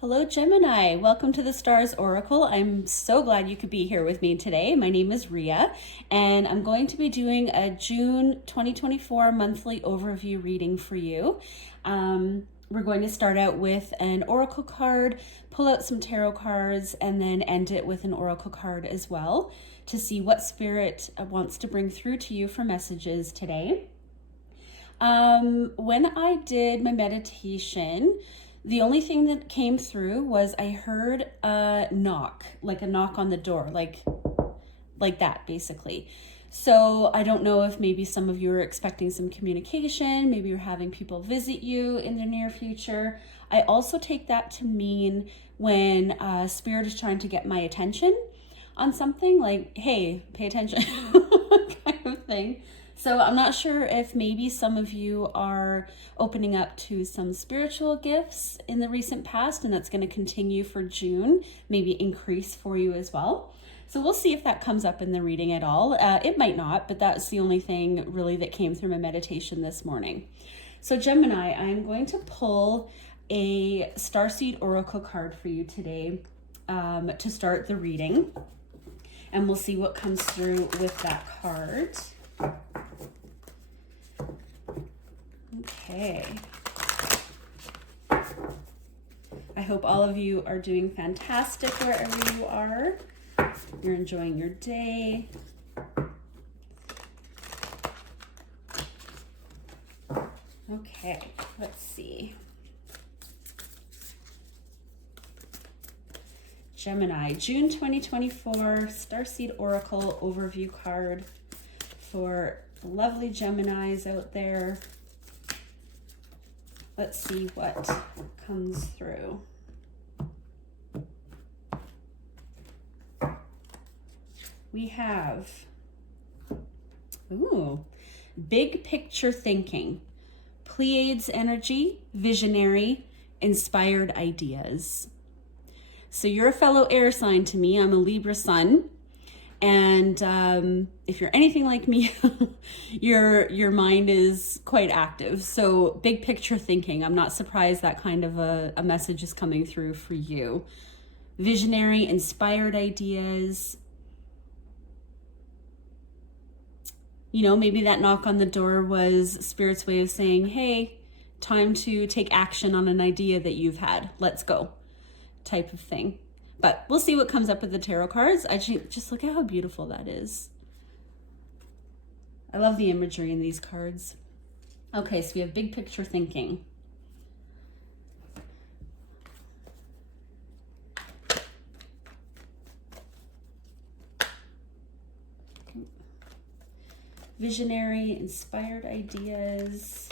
Hello, Gemini. Welcome to the Stars Oracle. I'm so glad you could be here with me today. My name is Ria, and I'm going to be doing a June 2024 monthly overview reading for you. We're going to start out with an oracle card, pull out some tarot cards, and then end it with an oracle card as well to see what spirit wants to bring through to you for messages today. When I did my meditation, the only thing that came through was I heard a knock, like a knock on the door, like that basically. So I don't know if maybe some of you are expecting some communication, maybe you're having people visit you in the near future. I also take that to mean when spirit is trying to get my attention on something, like, hey, pay attention kind of thing. So I'm not sure if maybe some of you are opening up to some spiritual gifts in the recent past, and that's going to continue for June, maybe increase for you as well. So we'll see if that comes up in the reading at all. It might not, but that's the only thing really that came through my meditation this morning. So Gemini, I'm going to pull a Starseed Oracle card for you today to start the reading. And we'll see what comes through with that card. Okay. I hope all of you are doing fantastic wherever you are. You're enjoying your day. Okay, let's see. Gemini, June 2024 Starseed Oracle overview card for lovely Geminis out there. Let's see what comes through. We have, big picture thinking, Pleiades energy, visionary, inspired ideas. So you're a fellow air sign to me. I'm a Libra sun. And if you're anything like me, your mind is quite active. So big picture thinking. I'm not surprised that kind of a message is coming through for you. Visionary, inspired ideas. You know, maybe that knock on the door was Spirit's way of saying, hey, time to take action on an idea that you've had. Let's go, type of thing. But we'll see what comes up with the tarot cards. I just look at how beautiful that is. I love the imagery in these cards. Okay, so we have big picture thinking. Visionary, inspired ideas.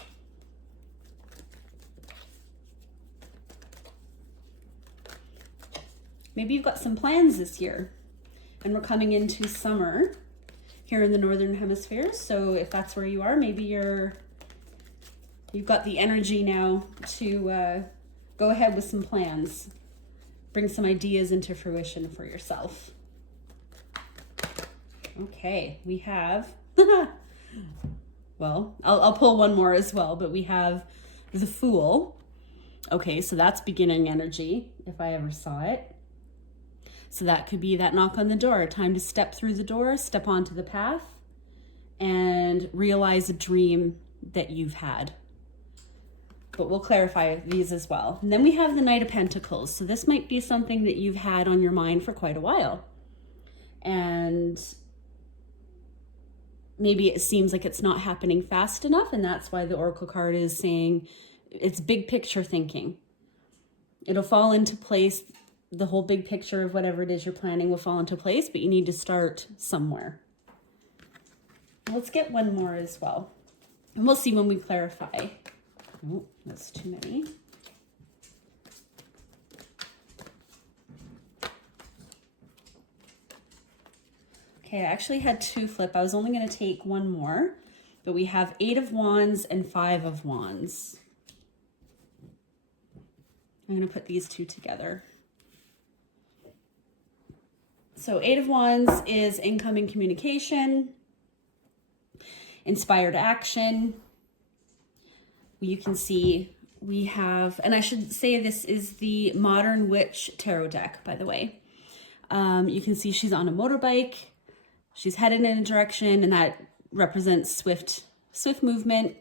Maybe you've got some plans this year, and we're coming into summer here in the Northern Hemisphere. So if that's where you are, maybe you've got the energy now to go ahead with some plans, bring some ideas into fruition for yourself. Okay, we have, well, I'll pull one more as well, but we have the Fool. Okay, so that's beginning energy, if I ever saw it. So that could be that knock on the door, time to step through the door, step onto the path, and realize a dream that you've had. But we'll clarify these as well. And then we have the Knight of Pentacles. So this might be something that you've had on your mind for quite a while. And maybe it seems like it's not happening fast enough, and that's why the Oracle card is saying it's big picture thinking. It'll fall into place. The whole big picture of whatever it is you're planning will fall into place, but you need to start somewhere. Let's get one more as well. And we'll see when we clarify. Oh, that's too many. Okay, I actually had two flip. I was only going to take one more, but we have 8 of Wands and 5 of Wands. I'm going to put these two together. So 8 of Wands is incoming communication, inspired action. You can see we have, and I should say this is the Modern Witch Tarot deck, by the way. You can see she's on a motorbike. She's headed in a direction, and that represents swift movement.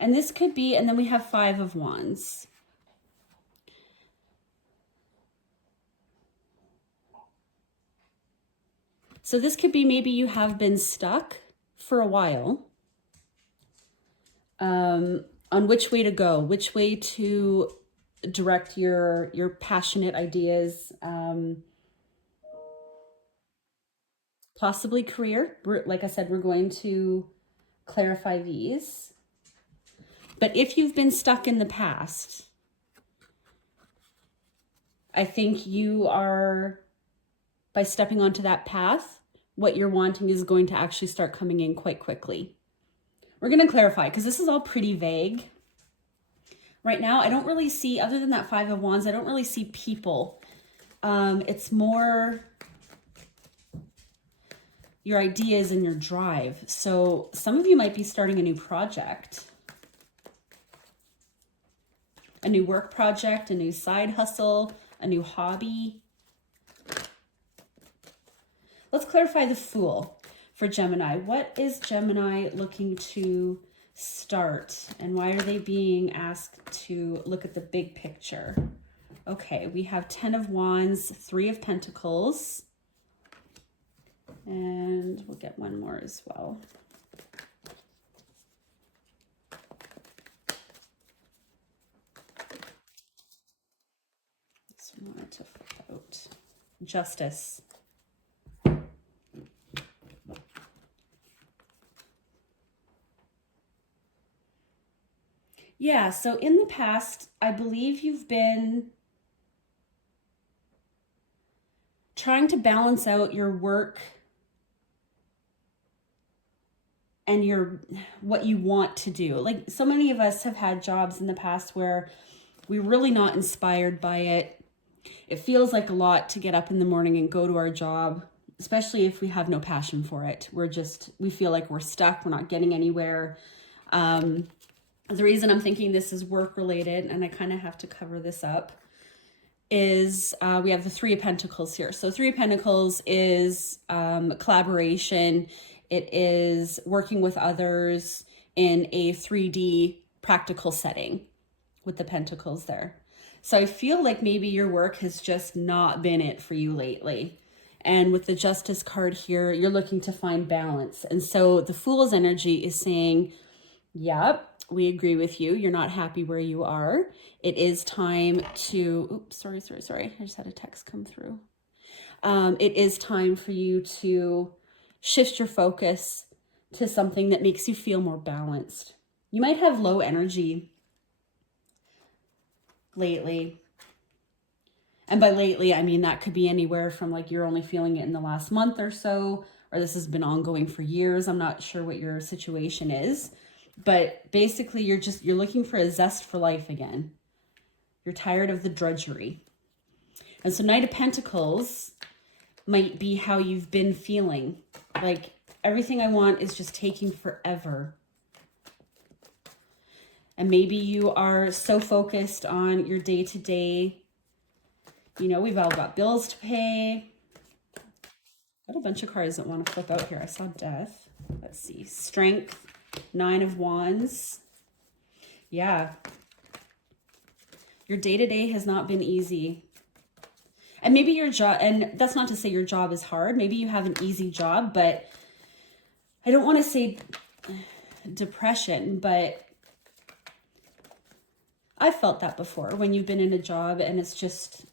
And this could be, and then we have 5 of Wands. So this could be maybe you have been stuck for a while on which way to go, which way to direct your passionate ideas, possibly career. Like I said, we're going to clarify these. But if you've been stuck in the past, I think you are, by stepping onto that path, what you're wanting is going to actually start coming in quite quickly. We're going to clarify because this is all pretty vague. Right now, I don't really see, other than that 5 of Wands, I don't really see people. It's more your ideas and your drive. So some of you might be starting a new project, a new work project, a new side hustle, a new hobby. Let's clarify the Fool for Gemini. What is Gemini looking to start, and why are they being asked to look at the big picture? Okay, we have 10 of Wands, 3 of Pentacles, and we'll get one more as well. This one wanted to flip out. Justice. Yeah, so in the past, I believe you've been trying to balance out your work and what you want to do. Like, so many of us have had jobs in the past where we're really not inspired by it. It feels like a lot to get up in the morning and go to our job, especially if we have no passion for it. We feel like we're stuck, we're not getting anywhere. The reason I'm thinking this is work related, and I kind of have to cover this up, is we have the 3 of Pentacles here. So 3 of Pentacles is collaboration. It is working with others in a 3D practical setting with the Pentacles there. So I feel like maybe your work has just not been it for you lately. And with the Justice card here, you're looking to find balance. And so the Fool's energy is saying, yep, we agree with you. You're not happy where you are. It is time to, oops, sorry. I just had a text come through. It is time for you to shift your focus to something that makes you feel more balanced. You might have low energy lately. And by lately, I mean, that could be anywhere from like you're only feeling it in the last month or so, or this has been ongoing for years. I'm not sure what your situation is. But basically, you're looking for a zest for life again. You're tired of the drudgery. And so Knight of Pentacles might be how you've been feeling. Like, everything I want is just taking forever. And maybe you are so focused on your day-to-day, we've all got bills to pay. Got a bunch of cards that want to flip out here. I saw Death. Let's see. Strength. 9 of Wands. Yeah. Your day-to-day has not been easy. And maybe your job, and that's not to say your job is hard. Maybe you have an easy job, but I don't want to say depression, but I've felt that before when you've been in a job and it's just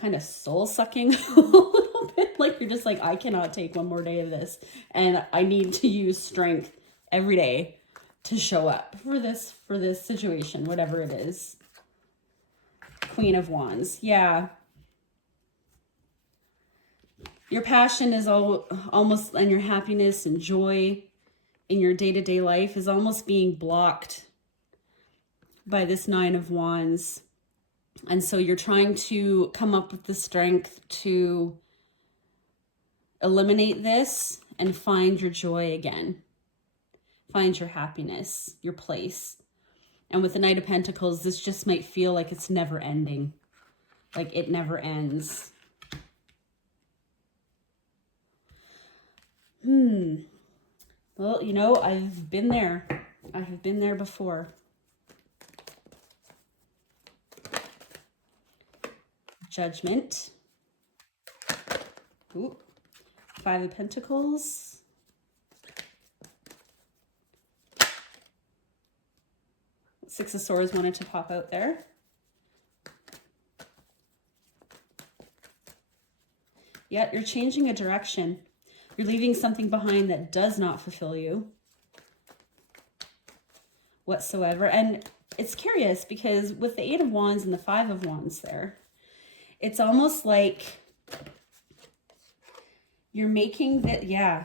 kind of soul-sucking a little bit. Like, you're just like, I cannot take one more day of this, and I need to use strength every day to show up for this situation, whatever it is. Queen of Wands. Yeah. Your passion is almost, and your happiness and joy in your day-to-day life is almost being blocked by this 9 of Wands. And so you're trying to come up with the strength to eliminate this and find your joy again. Find your happiness, your place. And with the Knight of Pentacles, this just might feel like it's never ending. Like it never ends. Well, you know, I've been there. I have been there before. Judgment. Ooh. Five of Pentacles. Six of Swords wanted to pop out there. Yeah, you're changing a direction. You're leaving something behind that does not fulfill you whatsoever. And it's curious because with the Eight of Wands and the Five of Wands there, it's almost like you're making that, yeah.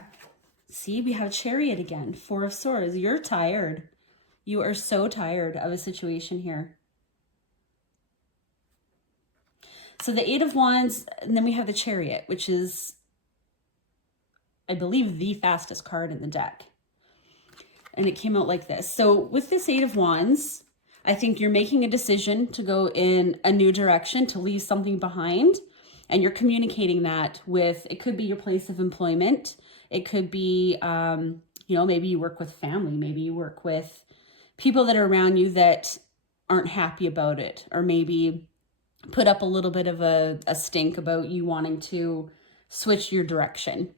See, we have Chariot again, Four of Swords. You're tired. You are so tired of a situation here. So the Eight of Wands, and then we have the Chariot, which is, I believe, the fastest card in the deck. And it came out like this. So with this Eight of Wands, I think you're making a decision to go in a new direction, to leave something behind. And you're communicating that with, it could be your place of employment. It could be, you know, maybe you work with family. Maybe you work with people that are around you that aren't happy about it. Or maybe put up a little bit of a stink about you wanting to switch your direction.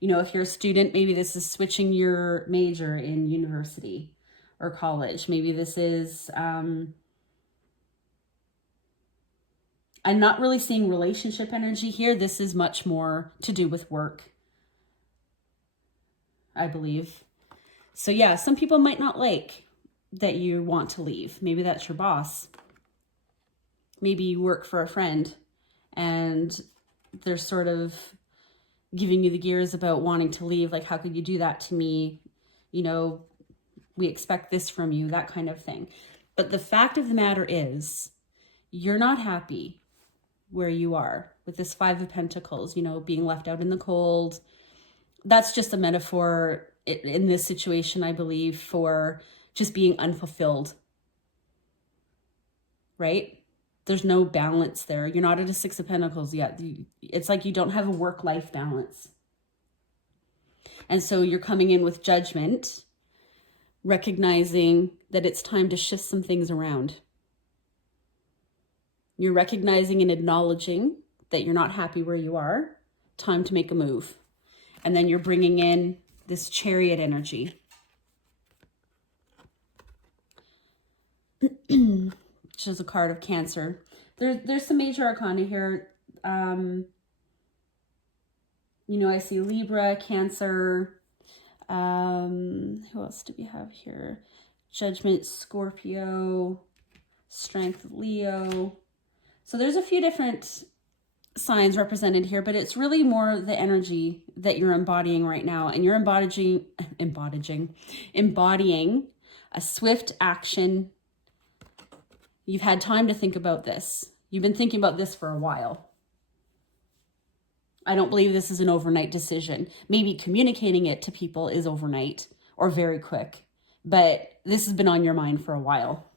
You know, if you're a student, maybe this is switching your major in university or college. Maybe this is, I'm not really seeing relationship energy here. This is much more to do with work, I believe. So yeah, some people might not like that you want to leave. Maybe that's your boss. Maybe you work for a friend and they're sort of giving you the gears about wanting to leave. Like, how could you do that to me? You know, we expect this from you, that kind of thing. But the fact of the matter is, you're not happy where you are with this Five of Pentacles, you know, being left out in the cold. That's just a metaphor in this situation, I believe, for just being unfulfilled, right? There's no balance there. You're not at a Six of Pentacles yet. It's like you don't have a work-life balance. And so you're coming in with judgment, recognizing that it's time to shift some things around. You're recognizing and acknowledging that you're not happy where you are. Time to make a move. And then you're bringing in this Chariot energy. Which is a card of Cancer. There's some major arcana here. You know, I see Libra, Cancer. Who else do we have here? Judgment, Scorpio, Strength, Leo. So there's a few different signs represented here, but it's really more the energy that you're embodying right now. And you're embodying a swift action. You've had time to think about this. You've been thinking about this for a while. I don't believe this is an overnight decision. Maybe communicating it to people is overnight or very quick, but this has been on your mind for a while.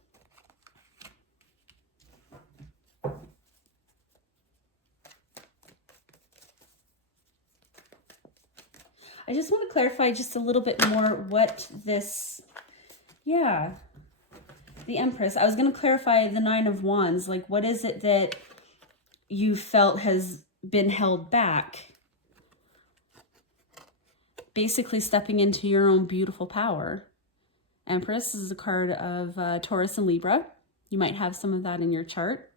I just want to clarify just a little bit more what this, yeah, the Empress. I was going to clarify the Nine of Wands. Like, what is it that you felt has been held back? Basically stepping into your own beautiful power. Empress is a card of Taurus and Libra. You might have some of that in your chart.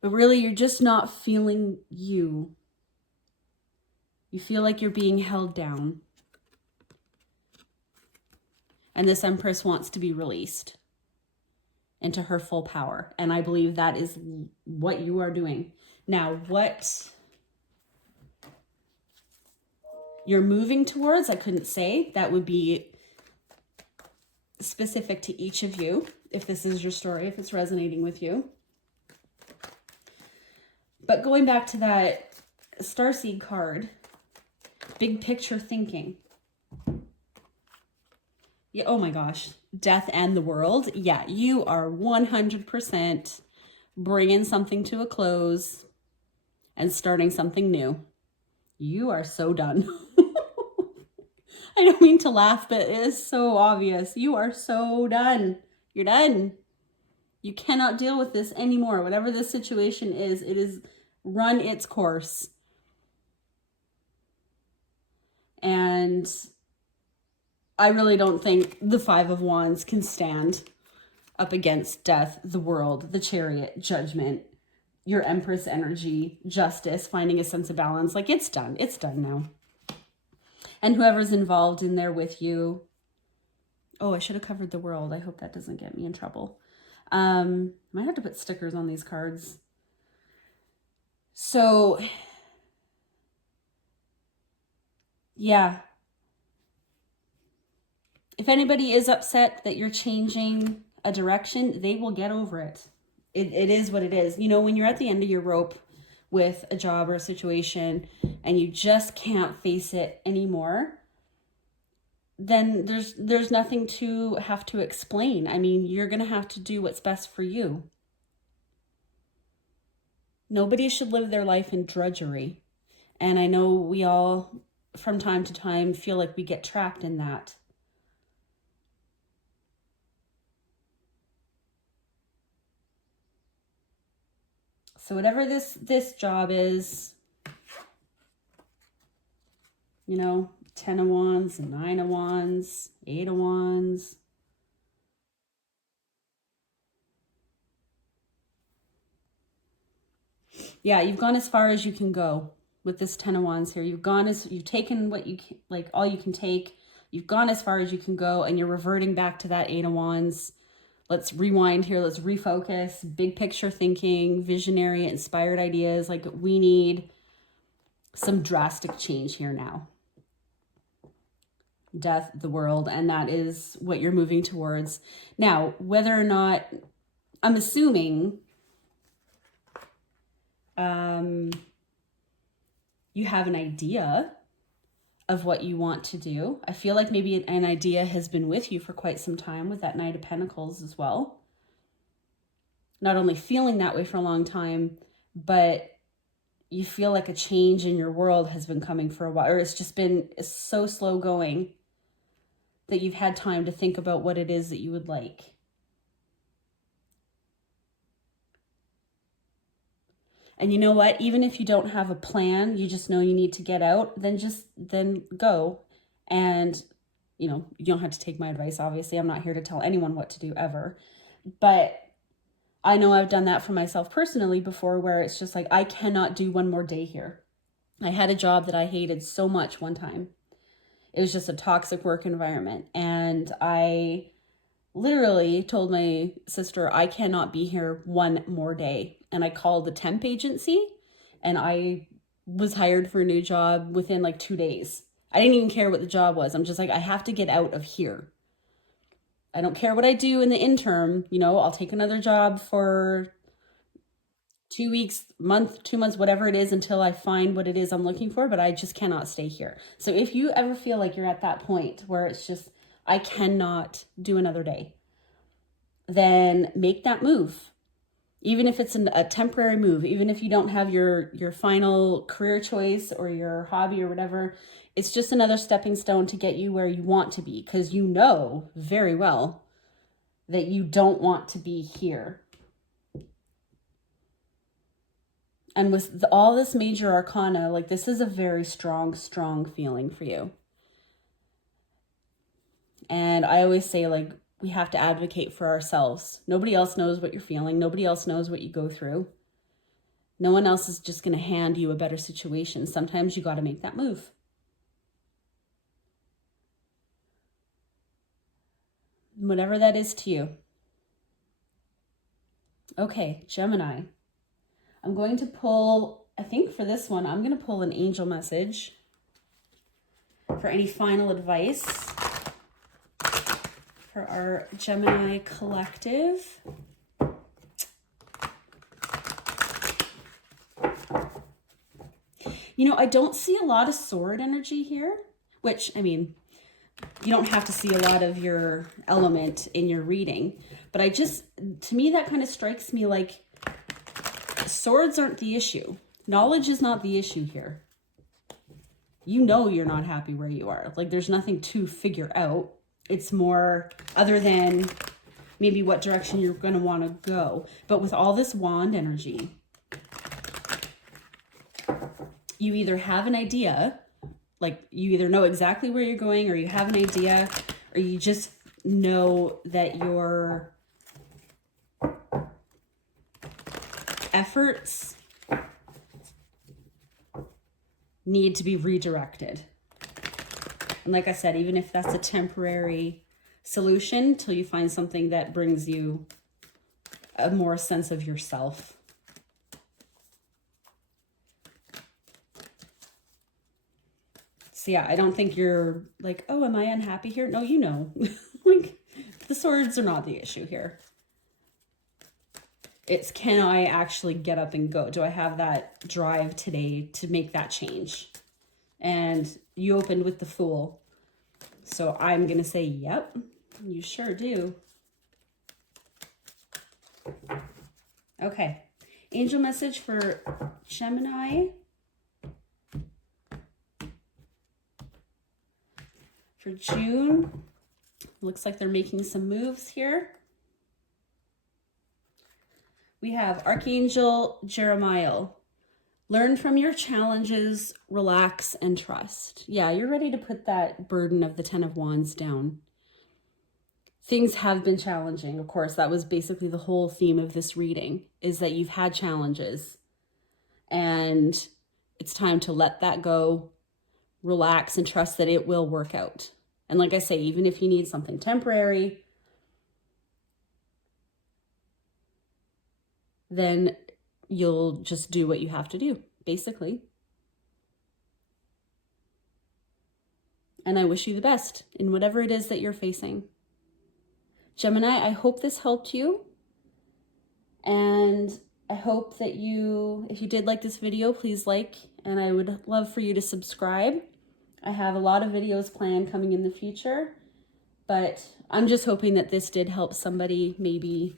But really, you're just not feeling you. You feel like you're being held down. And this Empress wants to be released into her full power. And I believe that is what you are doing. Now, what you're moving towards, I couldn't say. That would be specific to each of you, if this is your story, if it's resonating with you. But going back to that starseed card, big picture thinking. Yeah, oh my gosh, death and the world. Yeah, you are 100% bringing something to a close and starting something new. You are so done. I don't mean to laugh, but it is so obvious. You are so done. You're done. You cannot deal with this anymore. Whatever this situation is, it is run its course. And I really don't think the Five of Wands can stand up against death, the world, the Chariot, judgment, your Empress energy, justice, finding a sense of balance. Like, it's done. It's done now. And whoever's involved in there with you. Oh, I should have covered the world. I hope that doesn't get me in trouble. Might have to put stickers on these cards. So, yeah. If anybody is upset that you're changing a direction, they will get over it. It is what it is. You know, when you're at the end of your rope with a job or a situation and you just can't face it anymore, then there's nothing to have to explain. I mean, you're going to have to do what's best for you. Nobody should live their life in drudgery. And I know we all, from time to time, feel like we get trapped in that. So whatever this job is, you know, 10 of Wands, 9 of Wands, 8 of Wands. Yeah, you've gone as far as you can go with this 10 of Wands here. You've taken what you can, like all you can take. You've gone as far as you can go, and you're reverting back to that 8 of Wands. Let's rewind here. Let's refocus. Big picture thinking, visionary, inspired ideas. Like, we need some drastic change here now. Death, the world, and that is what you're moving towards. Now, whether or not, I'm assuming you have an idea of what you want to do. I feel like maybe an idea has been with you for quite some time with that Knight of Pentacles as well. Not only feeling that way for a long time, but you feel like a change in your world has been coming for a while, or it's so slow going that you've had time to think about what it is that you would like. And you know what? Even if you don't have a plan, you just know you need to get out, then go. And, you know, you don't have to take my advice, obviously. I'm not here to tell anyone what to do ever. But I know I've done that for myself personally before, where it's just like, I cannot do one more day here. I had a job that I hated so much one time. It was just a toxic work environment. And I literally told my sister, I cannot be here one more day. And I called the temp agency, and I was hired for a new job within like 2 days. I didn't even care what the job was. I'm just like, I have to get out of here. I don't care what I do in the interim. You know, I'll take another job for 2 weeks, month, 2 months, whatever it is, until I find what it is I'm looking for, but I just cannot stay here. So if you ever feel like you're at that point where it's just, I cannot do another day, then make that move. Even if it's a temporary move, even if you don't have your final career choice or your hobby or whatever, it's just another stepping stone to get you where you want to be, because you know very well that you don't want to be here. And with all this major arcana, like, this is a very strong feeling for you. And I always say, like, we have to advocate for ourselves. Nobody else knows what you're feeling. Nobody else knows what you go through. No one else is just going to hand you a better situation. Sometimes you got to make that move. Whatever that is to you. Okay, Gemini. I'm going to pull, I think for this one, I'm going to pull an angel message for any final advice for our Gemini collective. You know, I don't see a lot of sword energy here, which, I mean, you don't have to see a lot of your element in your reading, but to me, that kind of strikes me like swords aren't the issue. Knowledge is not the issue here. You know you're not happy where you are. Like, there's nothing to figure out. It's more other than maybe what direction you're going to want to go. But with all this wand energy, you either have an idea, like you either know exactly where you're going, or you have an idea, or you just know that your efforts need to be redirected. And like I said, even if that's a temporary solution till you find something that brings you a more sense of yourself. So yeah, I don't think you're like, oh, am I unhappy here? No, you know, like the swords are not the issue here. It's, can I actually get up and go? Do I have that drive today to make that change? And you opened with the Fool. So I'm going to say, yep, you sure do. Okay. Angel message for Gemini. For June. Looks like they're making some moves here. We have Archangel Jeremiah. Learn from your challenges, relax, and trust. Yeah, you're ready to put that burden of the 10 of Wands down. Things have been challenging. Of course, that was basically the whole theme of this reading, is that you've had challenges. And it's time to let that go, relax, and trust that it will work out. And like I say, even if you need something temporary, then you'll just do what you have to do, basically. And I wish you the best in whatever it is that you're facing. Gemini, I hope this helped you. And I hope that if you did like this video, please like, and I would love for you to subscribe. I have a lot of videos planned coming in the future, but I'm just hoping that this did help somebody maybe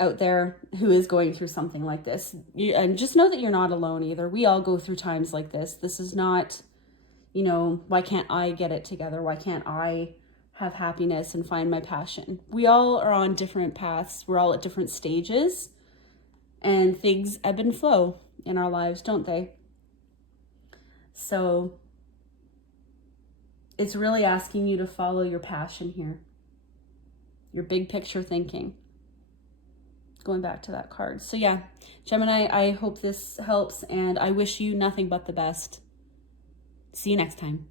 out there who is going through something like this. And just know that you're not alone either. We all go through times like this. This is not, you know, why can't I get it together? Why can't I have happiness and find my passion? We all are on different paths. We're all at different stages, and things ebb and flow in our lives, don't they? So it's really asking you to follow your passion here, your big picture thinking. Going back to that card. So yeah, Gemini, I hope this helps, and I wish you nothing but the best. See you next time.